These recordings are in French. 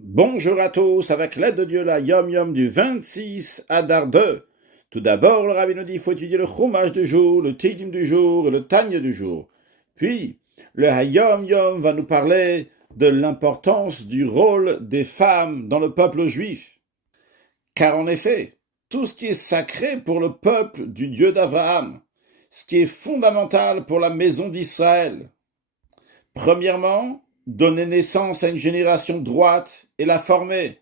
Bonjour à tous, avec l'aide de Dieu, la Yom Yom du 26 Adar 2. Tout d'abord, le Rabbi nous dit qu'il faut étudier le Chumash du jour, le Tehillim du jour et le Tanya du jour. Puis, le Hayom Yom va nous parler de l'importance du rôle des femmes dans le peuple juif. Car en effet, tout ce qui est sacré pour le peuple du Dieu d'Abraham, ce qui est fondamental pour la maison d'Israël, premièrement, donner naissance à une génération droite et la former.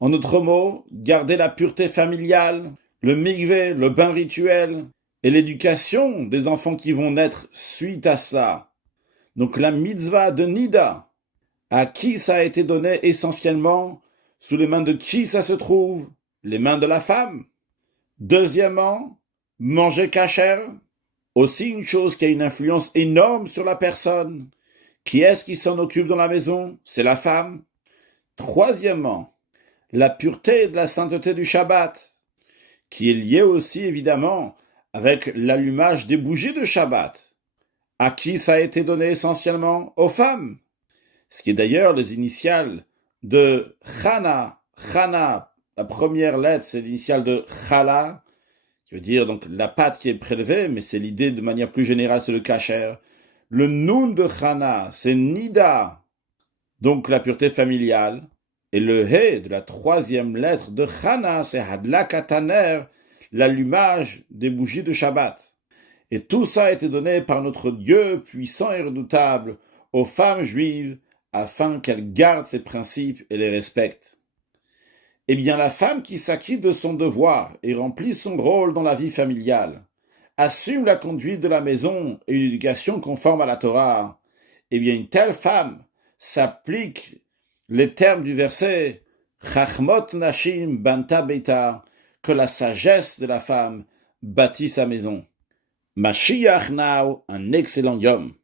En d'autres mots, garder la pureté familiale, le mikvé, le bain rituel, et l'éducation des enfants qui vont naître suite à cela. Donc la mitzvah de Nida, à qui ça a été donné essentiellement, sous les mains de qui ça se trouve? Les mains de la femme. Deuxièmement, manger kasher, aussi une chose qui a une influence énorme sur la personne. Qui est-ce qui s'en occupe dans la maison? C'est la femme. Troisièmement, la pureté et de la sainteté du Shabbat, qui est liée aussi évidemment avec l'allumage des bougies de Shabbat. À qui ça a été donné essentiellement? Aux femmes. Ce qui est d'ailleurs les initiales de Chana. Chana, la première lettre, c'est l'initiale de Chala, qui veut dire donc la pâte qui est prélevée, mais c'est l'idée de manière plus générale, c'est le kasher. Le Nun de Chana, c'est Nida, donc la pureté familiale. Et le He de la troisième lettre de Chana, c'est Hadlak Ataner, l'allumage des bougies de Shabbat. Et tout ça a été donné par notre Dieu puissant et redoutable aux femmes juives afin qu'elles gardent ces principes et les respectent. Eh bien, la femme qui s'acquitte de son devoir et remplit son rôle dans la vie familiale, assume la conduite de la maison et une éducation conforme à la Torah, eh bien une telle femme s'applique les termes du verset Chachmot Nashim Banta Beita, que la sagesse de la femme bâtit sa maison. Mashiach now, un excellent yom.